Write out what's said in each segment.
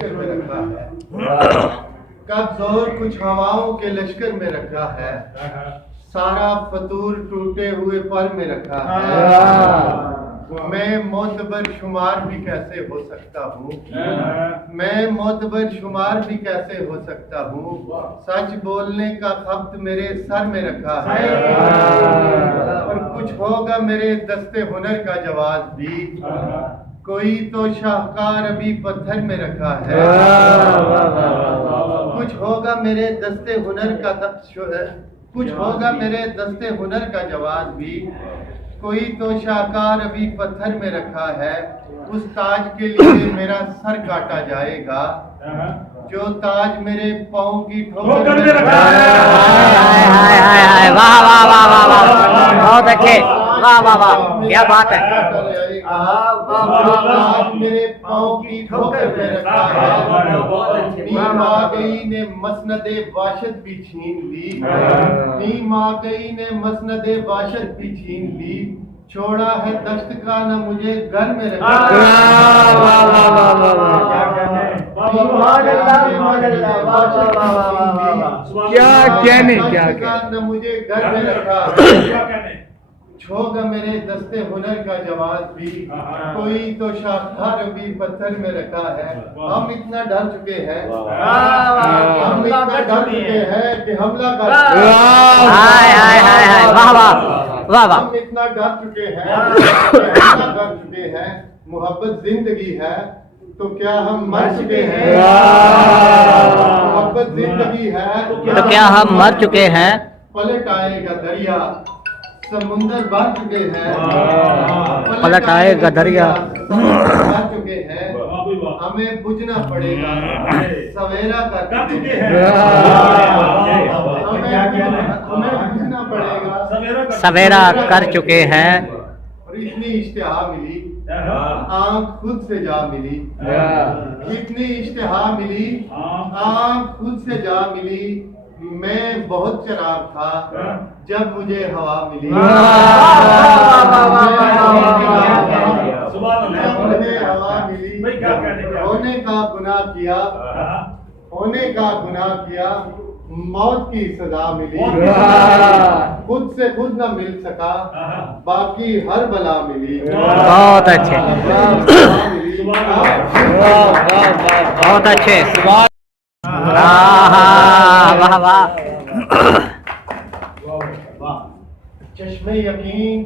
लश्कर में रखा है, कब जोर कुछ हवाओं के लश्कर में रखा है, सारा फतूर टूटे हुए पर में रखा है। मैं मोतबर शुमार भी कैसे हो सकता हूँ, मैं मोतबर शुमार भी कैसे हो सकता हूँ, सच बोलने का खब्त मेरे सर में रखा है। और कुछ होगा मेरे दस्ते हुनर का जवाब भी, कोई तो शाहकार अभी पत्थर में रखा है। कुछ होगा मेरे दस्ते हुनर का कुछ होगा मेरे दस्ते हुनर का जवाब भी, कोई तो शाहकार अभी पत्थर में रखा है। उस ताज के लिए मेरा सर काटा जाएगा, जो ताज मेरे पाँव की ठोकर में रखा है। वाह वाह वाह वाह वाह, बहुत अच्छे, वाह वाह वाह, क्या बात है। ताज मेरे पाँव की ठोकर में रखा है। नीम आ गई ने मसनदे वाशद भी छीन ली, नीम आ गई ने मसनदे वाशद भी छीन ली, छोड़ा है दश्त का न मुझे घर में रखा। क्या कहने, क्या न मुझे घर में रखा। छोगा मेरे दस्ते हुनर का जवाब भी, कोई तो शाहकार भी पत्थर में रखा है। हम इतना डर चुके हैं, हम इतना डर चुके हैं कि हमला कर, हाय हाय हाय हाय, वाह वाह वाह वाह। हम इतना डर चुके हैं, हमला कर चुके हैं। मोहब्बत जिंदगी है तो क्या हम मर चुके हैं, मोहब्बत जिंदगी है तो क्या हम मर चुके हैं। पलट आएगा दरिया समुंदर भर चुके हैं, पलट आएगा दरिया भर चुके हैं। हमें बुझना पड़ेगा सवेरा कर चुके हैं, हमें बुझना पड़ेगा सवेरा कर चुके हैं। और इतनी इश्तिहा मिली आँख खुद से जा मिली, इतनी इश्तिहा मिली आँख खुद से जा मिली। मैं बहुत चराग था जब मुझे हवा मिली, जब मुझे हवा मिली। होने का गुनाह किया, होने का गुनाह किया, मौत की सजा मिली। खुद से खुद न मिल सका, बाकी हर बला मिली। बहुत अच्छे, बहुत अच्छे, वाह वाह। चश्मे यकीन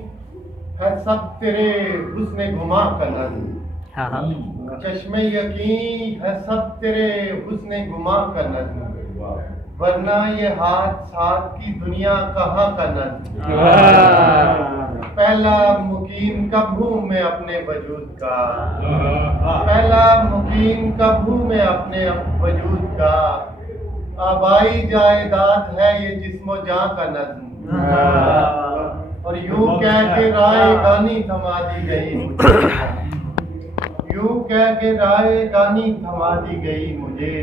है सब तेरे हुस्ने गुमा का नज़्म, चश्मे यकीन है सब तेरे हुस्ने गुमा का नज़्म, वरना ये हाथ साथ की दुनिया कहाँ का नज़्म। पहला मुकीम कब हूँ मैं अपने वजूद का, पहला मुकीम कब हूँ मैं अपने वजूद का, आबाई जायदाद है ये जिस्मो जाँ का नज़्म। और यूं कह के राय गानी थमा दी गई, यूं कह के राय गानी थमा दी गई मुझे,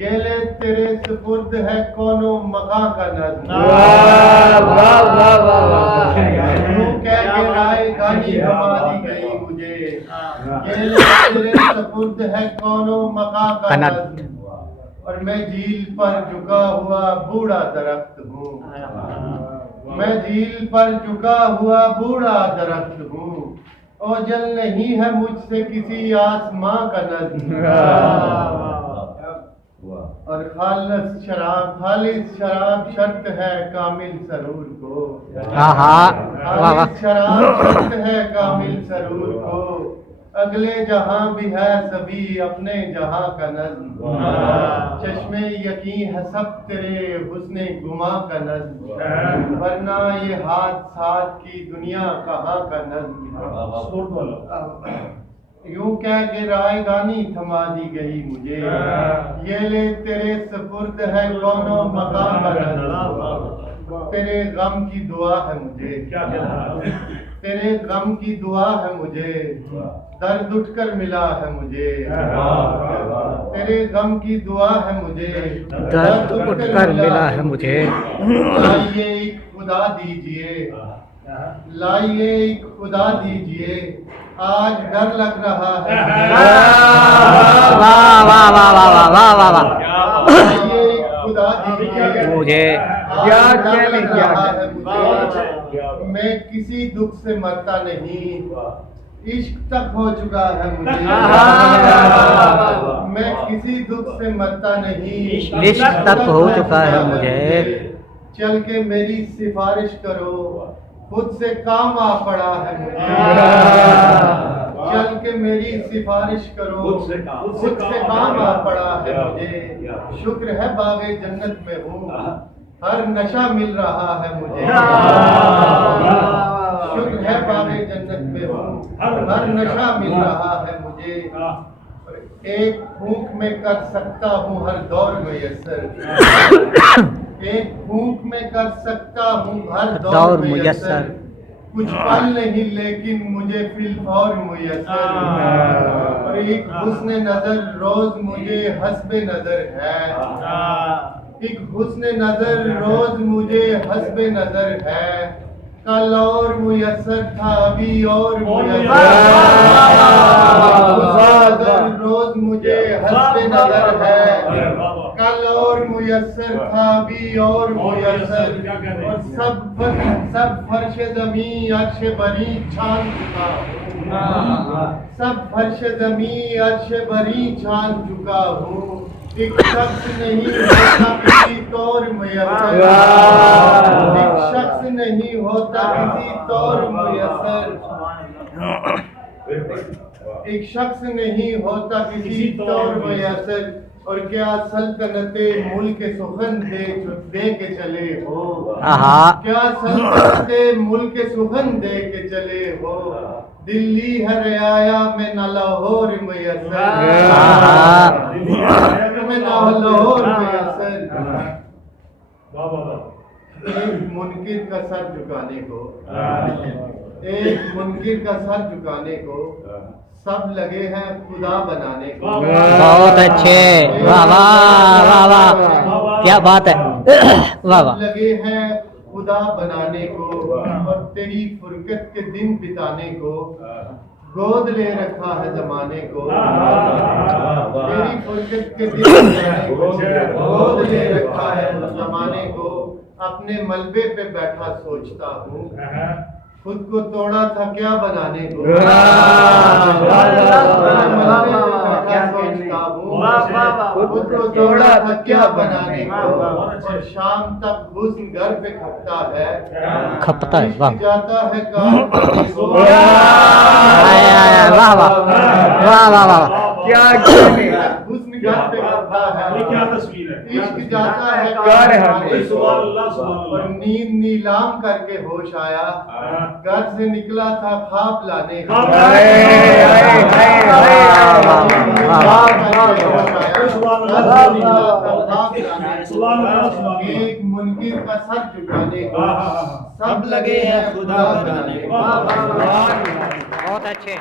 ये ले तेरे सुपुर्द है कोनो मका का नज़्म। यूं कह के राय गानी थमा दी गई मुझे, ये ले तेरे सुपुर्द है कोनो मका का नज़्म। और मैं झील पर झुका हुआ बूढ़ा दरख्त हूँ, मैं झील पर झुका हुआ बूढ़ा दरख्त हूँ, ओझल नहीं है मुझसे किसी आसमां का नज़्म। और खालिस शराब शर्त है कामिल सरूर को, खालिस शराब शर्त है कामिल सरूर को, अगले जहां भी है सभी अपने जहां का नज़्म। चश्मे यकीन है सब तेरे हुस्ने गुमा का नज़्म, वरना ये हाथ साथ की दुनिया कहाँ का नज़्म। यूं कह के राय गानी थमा दी गई मुझे, ये ले तेरे सपुर्द है कोनो मकाम का नज़्म। तेरे गम की दुआ है मुझे, तेरे गम की दुआ है मुझे, दर्द उठकर मिला है मुझे। तेरे गम की दुआ है मुझे, दर्द उठकर मिला है मुझे। लाइए एक खुदा दीजिए, लाइए एक खुदा दीजिए, आज डर लग रहा है। वाह کیا کہنے کیا رہا ہے مجھے میں کسی دکھ سے مرتا نہیں عشق تک ہو چکا ہے مجھے میں کسی دکھ سے مرتا نہیں عشق تک ہو چکا ہے مجھے چل کے میری سفارش کرو خود سے کام آ پڑا ہے مجھے چل کے میری سفارش کرو خود سے کام آ پڑا ہے مجھے شکر ہے باغ جنت میں ہوں ہر نشہ مل رہا ہے مجھے شکر ہے باغ جنت میں ہوں ہر نشہ مل رہا ہے مجھے ایک پھونک میں کر سکتا ہوں ہر دور میسر ایک پھونک میں کر سکتا ہوں ہر دور میسر کچھ پل نہیں لیکن مجھے فی الفور میسر اور ایک حسن نظر روز مجھے حسب نظر ہے ایک حسن نظر روز مجھے حسب نظر ہے کل اور میسر تھا ابھی اور روز مجھے حسب نظر ہے کل اور میسر تھا ابھی اور میسر اور سب فرش زمین عرش بری چھان چکا ہوں سب فرش زمین عرش بری چھان چکا ہوں ایک شخص نہیں ہوتا کسی طور میسر ایک شخص نہیں ہوتا کسی طور میسر ایک شخص نہیں ہوتا کسی طور میسر اور کیا سلطنت ملک سخن دے کے چلے ہو کیا سلطنت ملک سخن دے کے چلے ہو دلی ہے رعایا میں نہ لاہور میسر میں نہ لاہور میسر ایک منکر کا سر جھکانے کو ایک منکر کا سر جھکانے کو سب لگے ہیں خدا بنانے کو بہت اچھے واہ واہ واہ واہ کیا بات ہے واہ واہ لگے ہیں خدا بنانے کو اور تیری فرقت کے دن بتانے کو گود لے رکھا ہے زمانے کو تیری فرقت کے دن بتانے کو گود لے رکھا ہے زمانے کو اپنے ملبے پہ بیٹھا سوچتا ہوں خود کو توڑا تھا کیا بنانے کو خود کو توڑا تھا کیا بنانے کو اور شام تک حسن گھر پہ کھپتا ہے واہ جاتا ہے کار واہ واہ واہ واہ کیا حسن گھر پہ کھپتا ہے کیا تصویر ہے عشق جاتا ہے کار ہے اور نیند نیلام کر کے ہوش آیا گھر سے نکلا تھا خواب لانے کا ایک منکر کا سر جھکانے کا سب لگے ہیں خدا بنانے کا بہت اچھے